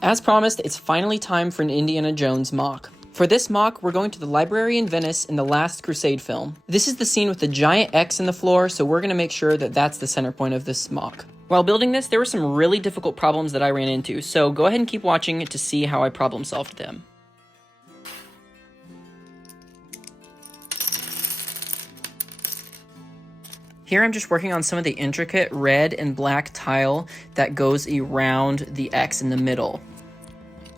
As promised, it's finally time for an Indiana Jones MOC. For this MOC, we're going to the library in Venice in the Last Crusade film. This is the scene with the giant X in the floor, so we're going to make sure that that's the center point of this MOC. While building this, there were some really difficult problems that I ran into, so go ahead and keep watching to see how I problem solved them. Here I'm just working on some of the intricate red and black tile that goes around the X in the middle.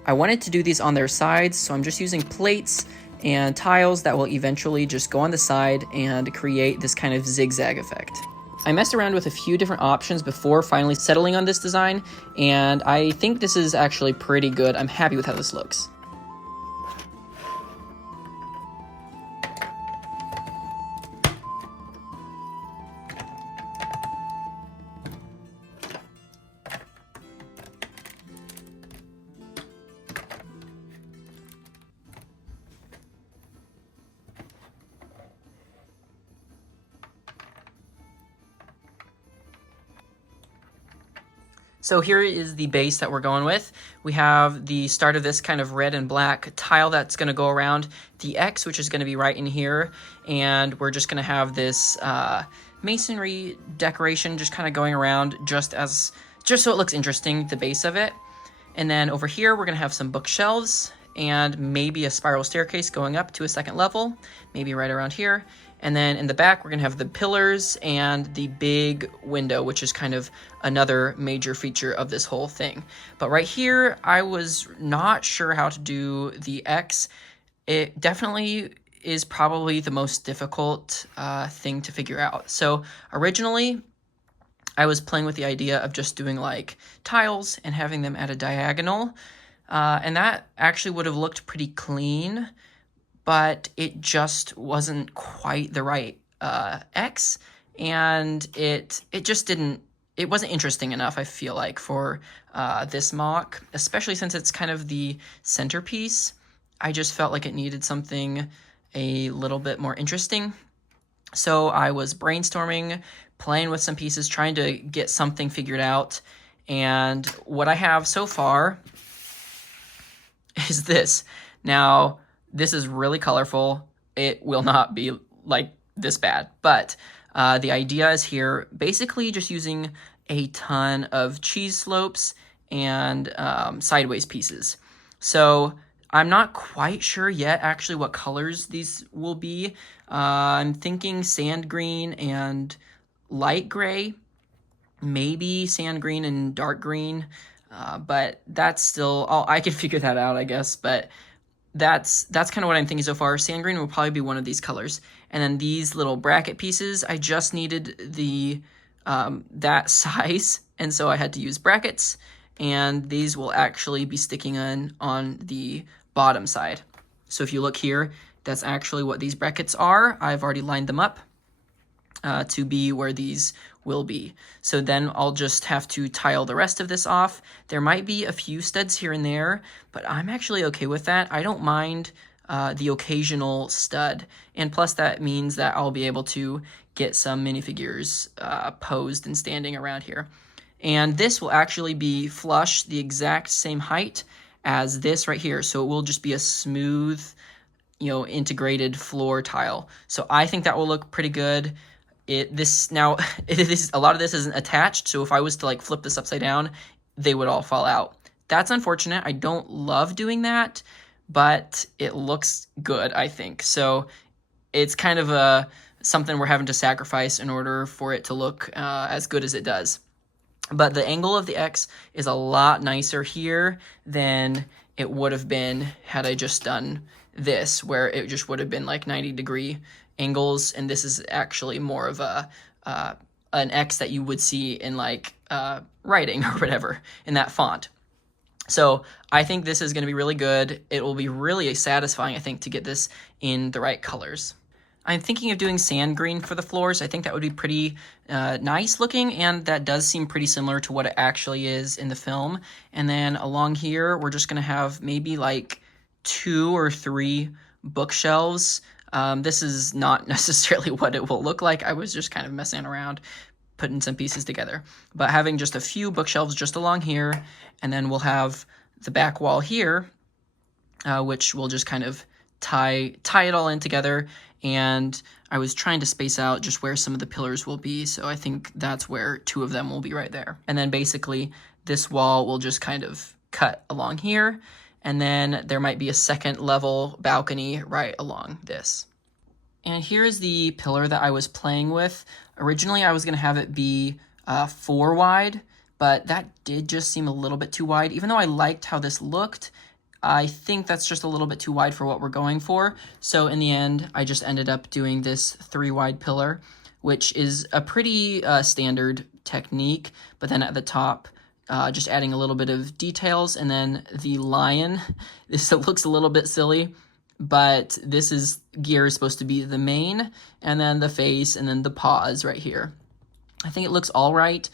I wanted to do these on their sides, so I'm just using plates and tiles that will eventually just go on the side and create this kind of zigzag effect. I messed around with a few different options before finally settling on this design, and I think this is actually pretty good. I'm happy with how this looks. So here is the base that we're going with. We have the start of this kind of red and black tile that's going to go around the X, which is going to be right in here. And we're just going to have this masonry decoration just kind of going around just so it looks interesting, the base of it. And then over here, we're going to have some bookshelves and maybe a spiral staircase going up to a second level, maybe right around here. And then in the back, we're going to have the pillars and the big window, which is kind of another major feature of this whole thing. But right here, I was not sure how to do the X. It definitely is probably the most difficult thing to figure out. So originally, I was playing with the idea of just doing like tiles and having them at a diagonal. And that actually would have looked pretty clean, but it just wasn't quite the right X, and it wasn't interesting enough, I feel like, for this MOC, especially since it's kind of the centerpiece. I just felt like it needed something a little bit more interesting. So I was brainstorming, playing with some pieces, trying to get something figured out, and what I have so far is this. Now, this is really colorful. It will not be like this bad, but the idea is here basically just using a ton of cheese slopes and sideways pieces. So I'm not quite sure yet actually what colors these will be. I'm thinking sand green and light gray, maybe sand green and dark green, but that's still, I can figure that out, I guess, but that's kind of what I'm thinking so far. Sand green will probably be one of these colors. And then these little bracket pieces, I just needed the that size, and so I had to use brackets, and these will actually be sticking on the bottom side. So if you look here, that's actually what these brackets are. I've already lined them up to be where these will be. So then I'll just have to tile the rest of this off. There might be a few studs here and there, but I'm actually okay with that. I don't mind the occasional stud. And plus that means that I'll be able to get some minifigures posed and standing around here. And this will actually be flush, the exact same height as this right here. So it will just be a smooth, integrated floor tile. So I think that will look pretty good. A lot of this isn't attached, so if I was to like flip this upside down, they would all fall out. That's unfortunate. I don't love doing that, but it looks good, I think. So it's kind of something we're having to sacrifice in order for it to look as good as it does. But the angle of the X is a lot nicer here than it would have been had I just done this, where it just would have been like 90-degree angles, and this is actually more of an X that you would see in like writing or whatever in that font. So I think this is going to be really good. It will be really satisfying, I think, to get this in the right colors. I'm thinking of doing sand green for the floors. I think that would be pretty nice looking, and that does seem pretty similar to what it actually is in the film. And then along here, we're just going to have maybe like 2 or 3 bookshelves. This is not necessarily what it will look like. I was just kind of messing around, putting some pieces together. But having just a few bookshelves just along here, and then we'll have the back wall here, which will just kind of tie it all in together. And I was trying to space out just where some of the pillars will be, so I think that's where 2 of them will be right there. And then basically this wall will just kind of cut along here, and then there might be a second level balcony right along this. And here's the pillar that I was playing with. Originally I was going to have it be 4 wide, but that did just seem a little bit too wide. Even though I liked how this looked, I think that's just a little bit too wide for what we're going for. So in the end, I just ended up doing this 3 wide pillar, which is a pretty standard technique. But then at the top, just adding a little bit of details. And then the lion, this looks a little bit silly, but gear is supposed to be the mane, and then the face, and then the paws right here. I think it looks all right.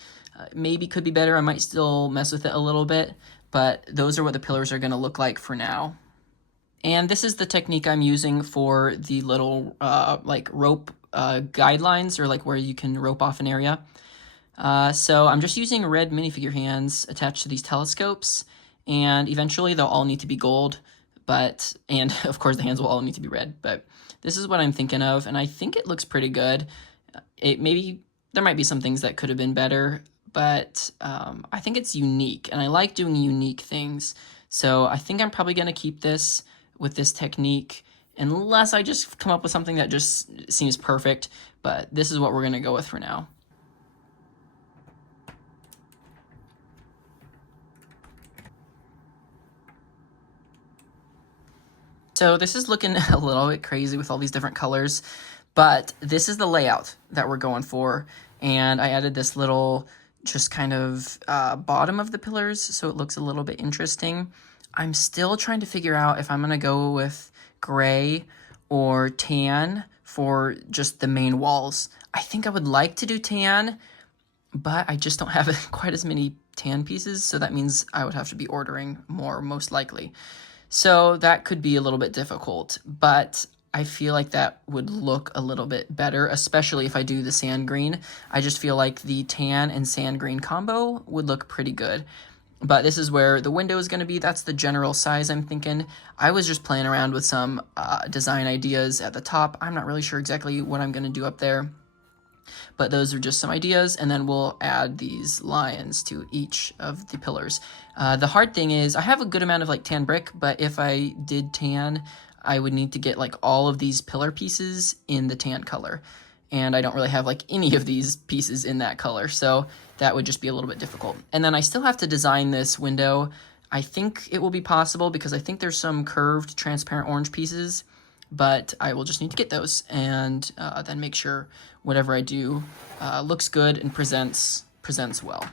Maybe could be better. I might still mess with it a little bit, but those are what the pillars are going to look like for now. And this is the technique I'm using for the little like rope guidelines, or like where you can rope off an area. So I'm just using red minifigure hands attached to these telescopes, and eventually they'll all need to be gold, and of course the hands will all need to be red, but this is what I'm thinking of, and I think it looks pretty good. There might be some things that could have been better, but I think it's unique, and I like doing unique things. So I think I'm probably going to keep this with this technique, unless I just come up with something that just seems perfect, but this is what we're going to go with for now. So this is looking a little bit crazy with all these different colors, but this is the layout that we're going for. And I added this little just kind of bottom of the pillars, so it looks a little bit interesting. I'm still trying to figure out if I'm going to go with gray or tan for just the main walls. I think I would like to do tan, but I just don't have quite as many tan pieces, so that means I would have to be ordering more, most likely. So that could be a little bit difficult, but I feel like that would look a little bit better, especially if I do the sand green. I just feel like the tan and sand green combo would look pretty good. But this is where the window is going to be. That's the general size I'm thinking. I was just playing around with some design ideas at the top. I'm not really sure exactly what I'm going to do up there, but those are just some ideas, and then we'll add these lions to each of the pillars. The hard thing is I have a good amount of like tan brick, but if I did tan, I would need to get like all of these pillar pieces in the tan color, and I don't really have like any of these pieces in that color, so that would just be a little bit difficult. And then I still have to design this window. I think it will be possible because I think there's some curved transparent orange pieces, but I will just need to get those and then make sure whatever I do looks good and presents well.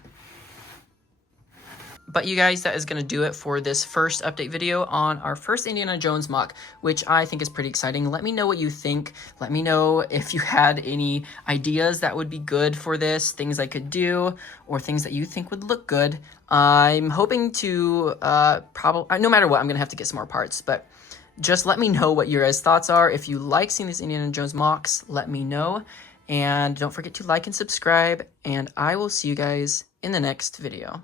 But you guys, that is going to do it for this first update video on our first Indiana Jones MOC, which I think is pretty exciting. Let me know what you think. Let me know if you had any ideas that would be good for this, things I could do, or things that you think would look good. I'm hoping to no matter what, I'm going to have to get some more parts, but just let me know what your guys' thoughts are. If you like seeing these Indiana Jones MOCs, let me know. And don't forget to like and subscribe, and I will see you guys in the next video.